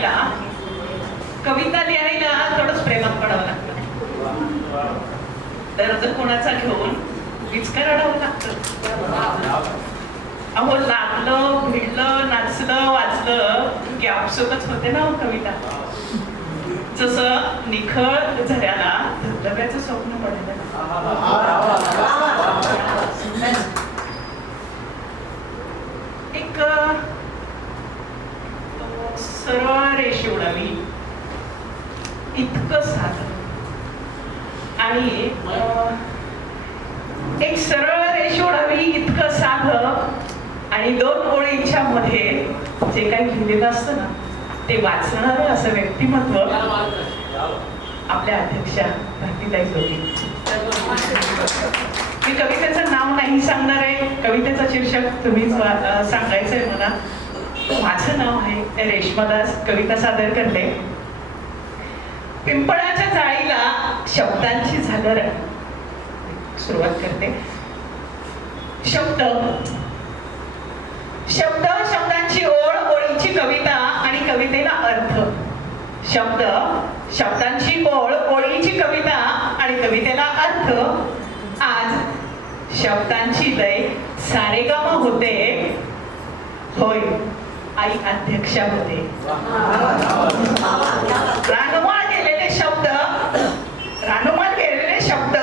लिहायला. कविता लिहायला थोडंच प्रेमात पडावं लागतं. दर्द कोणाचा घेऊन विचकार अडावं लागतं. अहो लागलं भिडलं नाचलं वाचलं की आपसुकच होते ना हो कविता. जसं निखळ झऱ्याला धबधब्याचं स्वप्न पडलं एक अ, सरळ करावी इतकं साधं. आणि एक सरळ रेष ओढावी इतकं साधं आणि दोन ओळींच्या मध्ये जे काही लिहिलेलं असतं ना ते वाचणार असं व्यक्तिमत्व आपल्या अध्यक्षा भारतीताई होती मी कवितेचं नाव नाही सांगणार आहे. कवितेचं शीर्षक तुम्हीच सांगायचंय मला. माझं नाव आहे रेश्मादास कविता सादर करते पिंपळाच्या जाळीला शब्दांची झालर सुरुवात करते. शब्द. शब्द शब्दांची ओळ ओळीची कविता आणि कवितेला अर्थ. शब्द शब्दांची ओळ ओळीची कविता आणि कवितेला अर्थ. आज शब्दांची लय सारेगामा होते. होय. आई अध्यक्षा होते. रानमाळ केलेले शब्द रानमाळ केलेले शब्द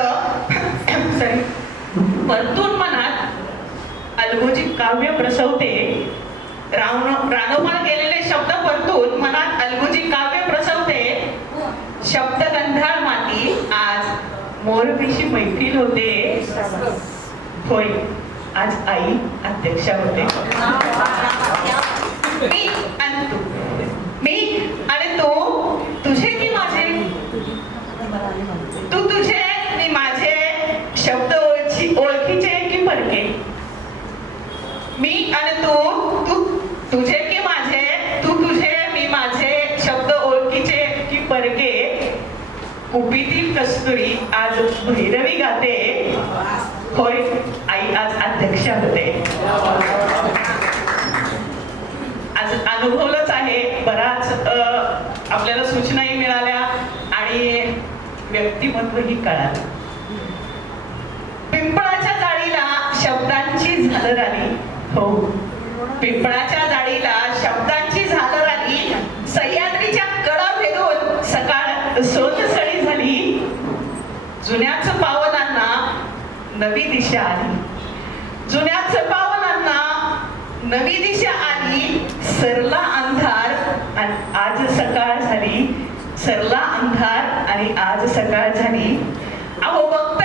परतून मनात अलगोजी काव्य प्रसवते. रावण रानमाळ केलेले शब्द परतून मनात अलगोजी काव्य प्रसवते. शब्द गंधाळ माती आज मोरपिशी मैत्रीण होते. होय आज आई अध्यक्षा होते मी आणि तू मी आणि तू तुझे की माझे तू तुझे मी माझे शब्द ओळखी ओळखीचे की परके मी आणि तू तू तुझे की माझे तू तुझे मी माझे शब्द ओळखीचे की परके कुपीतील कस्तुरी आज भैरवी गाते. होय आई आज अध्यक्ष होते. आज अनुभवलंच आहे. बराच आपल्याला सूचनाही मिळाल्या. आणि व्यक्तिमत्वही कळालं. पिंपळाच्या जाळीला शब्दांची झालर आली हो. पिंपळाच्या जाळीला शब्दांची झालर आली सह्याद्रीच्या कडा भेदून सकाळ सोनसळी झाली. जुन्याच पावनांना नवी दिशा आली. जुन्याच पावनांना नवी दिशा आली. सरला अंधार आणि आज सकाळ झाली. सरला अंधार आणि आज सकाळ झाली अहो बघ.